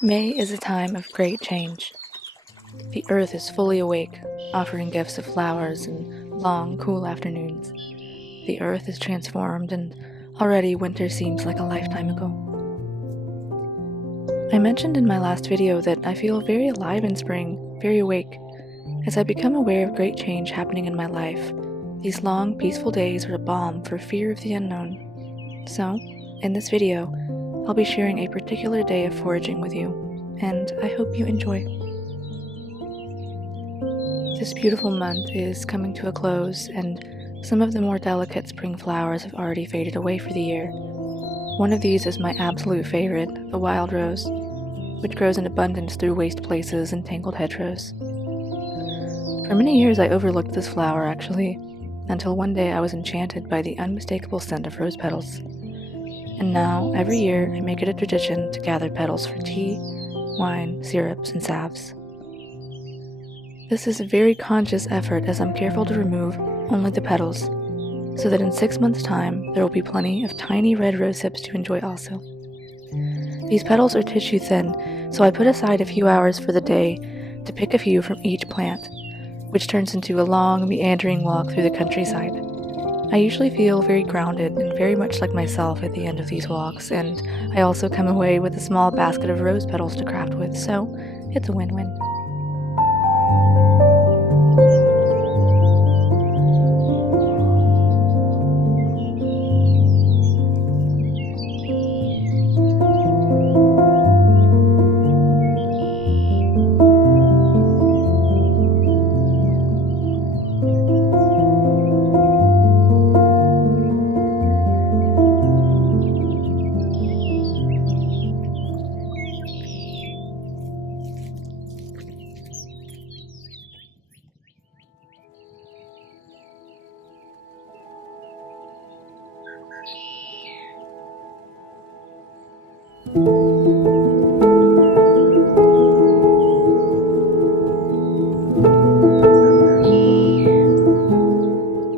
May is a time of great change. The earth is fully awake, offering gifts of flowers and long, cool afternoons. The earth is transformed, and already winter seems like a lifetime ago. I mentioned in my last video that I feel very alive in spring, very awake. As I become aware of great change happening in my life, these long, peaceful days are a balm for fear of the unknown. So, in this video, I'll be sharing a particular day of foraging with you, and I hope you enjoy. This beautiful month is coming to a close, and some of the more delicate spring flowers have already faded away for the year. One of these is my absolute favorite, the wild rose, which grows in abundance through waste places and tangled hedgerows. For many years I overlooked this flower, actually, until one day I was enchanted by the unmistakable scent of rose petals. And now, every year, I make it a tradition to gather petals for tea, wine, syrups, and salves. This is a very conscious effort as I'm careful to remove only the petals, so that in 6 months' time there will be plenty of tiny red rose hips to enjoy also. These petals are tissue thin, so I put aside a few hours for the day to pick a few from each plant, which turns into a long, meandering walk through the countryside. I usually feel very grounded and very much like myself at the end of these walks, and I also come away with a small basket of rose petals to craft with, so it's a win-win.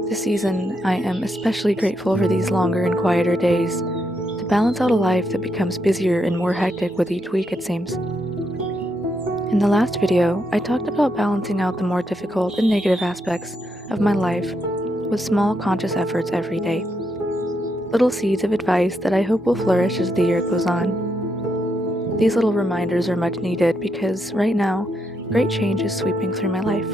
This season, I am especially grateful for these longer and quieter days to balance out a life that becomes busier and more hectic with each week, it seems. In the last video, I talked about balancing out the more difficult and negative aspects of my life with small conscious efforts every day. Little seeds of advice that I hope will flourish as the year goes on. These little reminders are much needed because right now, great change is sweeping through my life.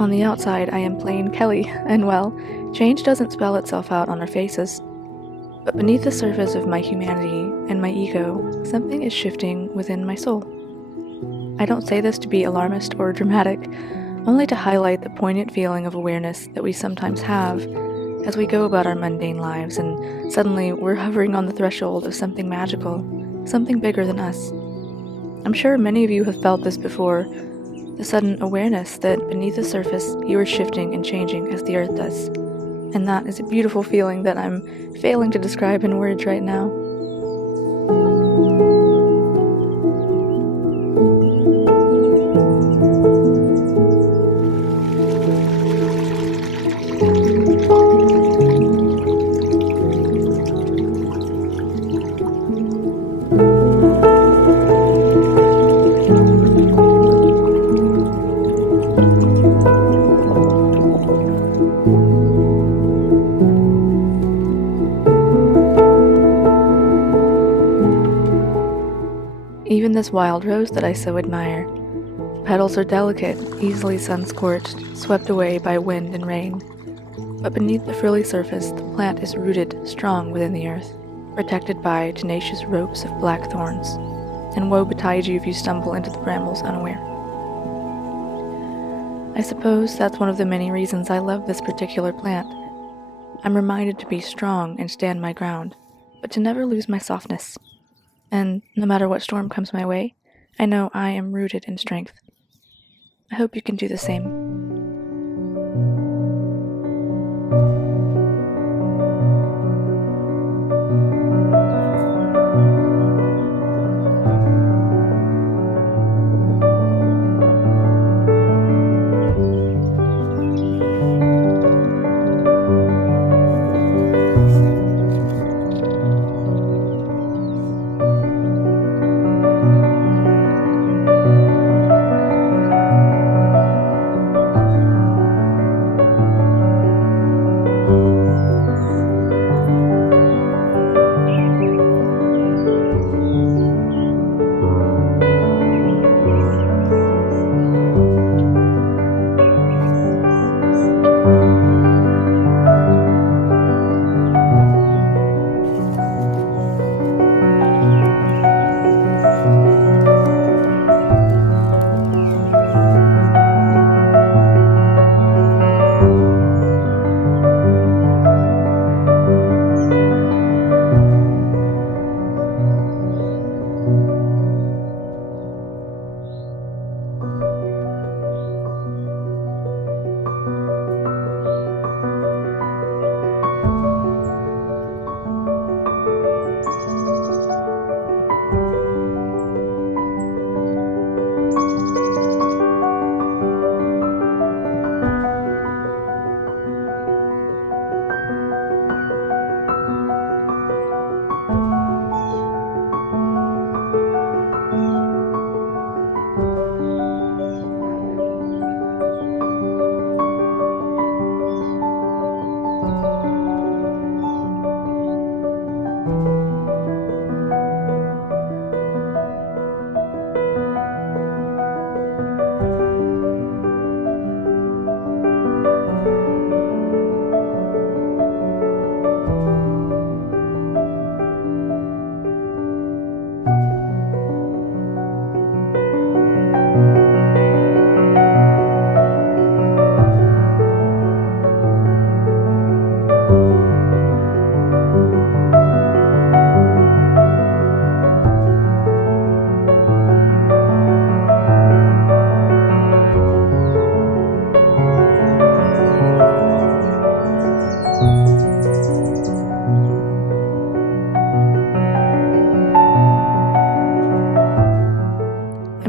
On the outside, I am plain Kelly, and well, change doesn't spell itself out on our faces. But beneath the surface of my humanity and my ego, something is shifting within my soul. I don't say this to be alarmist or dramatic, only to highlight the poignant feeling of awareness that we sometimes have as we go about our mundane lives, and suddenly we're hovering on the threshold of something magical, something bigger than us. I'm sure many of you have felt this before, the sudden awareness that beneath the surface you are shifting and changing as the earth does. And that is a beautiful feeling that I'm failing to describe in words right now. Even this wild rose that I so admire. The petals are delicate, easily sun-scorched, swept away by wind and rain. But beneath the frilly surface, the plant is rooted strong within the earth, protected by tenacious ropes of black thorns. And woe betide you if you stumble into the brambles unaware. I suppose that's one of the many reasons I love this particular plant. I'm reminded to be strong and stand my ground, but to never lose my softness. And no matter what storm comes my way, I know I am rooted in strength. I hope you can do the same.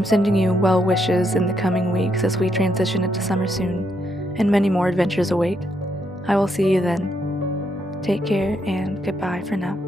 sending you well wishes in the coming weeks as we transition into summer soon, and many more adventures await. I will see you then. Take care and goodbye for now.